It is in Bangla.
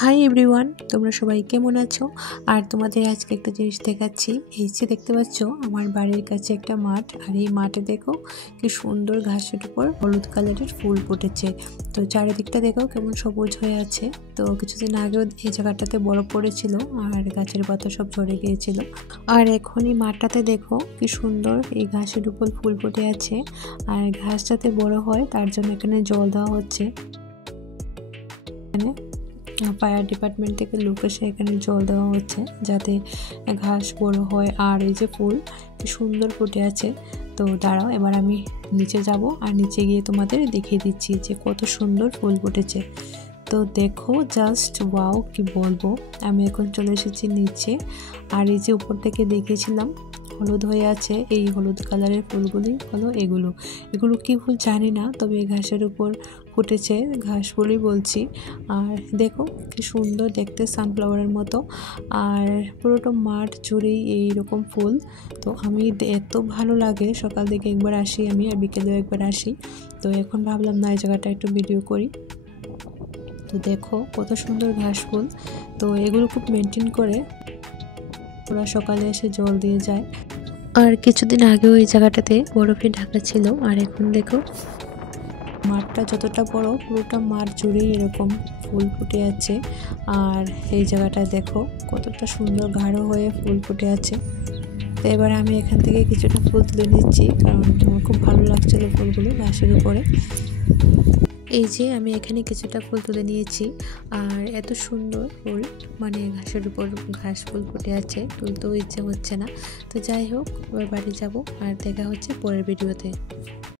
হাই এভরিওয়ান, তোমরা সবাই কেমন আছো? আর তোমাদের আজকে একটা জিনিস দেখাচ্ছি। এই যে দেখতে পাচ্ছ আমার বাড়ির কাছে একটা মাঠ, আর এই মাঠে দেখো কি সুন্দর ঘাসের উপর হলুদ কালারের ফুল ফুটেছে। তো চারিদিকটা দেখো কেমন সবুজ হয়ে আছে। তো কিছুদিন আগেও এই জায়গাটাতে বরফ পড়েছিল আর গাছের পাতা সব ঝরে গিয়েছিল। আর এখন এই মাঠটাতে দেখো কি সুন্দর এই ঘাসের উপর ফুল ফুটে আছে। আর ঘাস যাতে বড় হয় তার জন্য এখানে জল দেওয়া হচ্ছে। ফায়ার ডিপার্টমেন্ট থেকে লোক এসে এখানে জল দেওয়া হচ্ছে যাতে ঘাস বড় হয়। আর এই যে ফুল কি সুন্দর ফুটে আছে। তো দাঁড়াও, এবার আমি নিচে যাব আর নিচে গিয়ে তোমাদের দেখিয়ে দিচ্ছি যে কত সুন্দর ফুল ফুটেছে। তো দেখো জাস্ট ওয়াও, কি বলবো। আমি এখন চলে এসেছি নিচে। আর এই যে উপর থেকে দেখেছিলাম হলুদ হয়ে আছে, এই হলুদ কালারের ফুলগুলি হলো এগুলো কি ফুল জানি না, তবে ঘাসের উপর ফুটেছে, ঘাস ফুলই বলছি। আর দেখো কি সুন্দর দেখতে, সানফ্লাওয়ারের মতো। আর পুরোটা মাঠ জুড়েই এইরকম ফুল। তো আমি এত ভালো লাগে, সকাল থেকে একবার আসি আমি আর বিকেলেও একবার আসি। তো এখন ভাবলাম না এই জায়গাটা একটু ভিডিও করি। তো দেখো কত সুন্দর ঘাস ফুল। তো এগুলো খুব মেনটেন করে, ওরা সকালে এসে জল দিয়ে যায়। আর কিছুদিন আগেও এই জায়গাটাতে বরফে ঢাকা ছিল, আর এখন দেখো মাঠটা যতটা বড় পুরোটা মাঠ জুড়েই এরকম ফুল ফুটে আছে। আর এই জায়গাটা দেখো কতটা সুন্দর গাঢ় হয়ে ফুল ফুটে আছে। তো এবার আমি এখান থেকে কিছুটা ফুল তুলে নিচ্ছি, কারণ আমার খুব ভালো লাগছিল ফুলগুলো ঘাসের উপরে। এই যে আমি এখানে কিছুটা ফুল তুলে নিয়েছি। আর এত সুন্দর ফুল, মানে ঘাসের উপর ঘাস ফুল ফুটে আছে, তুলতেও ইচ্ছে হচ্ছে না। তো যাই হোক, এবার বাড়ি যাব আর দেখা হচ্ছে পরের ভিডিওতে।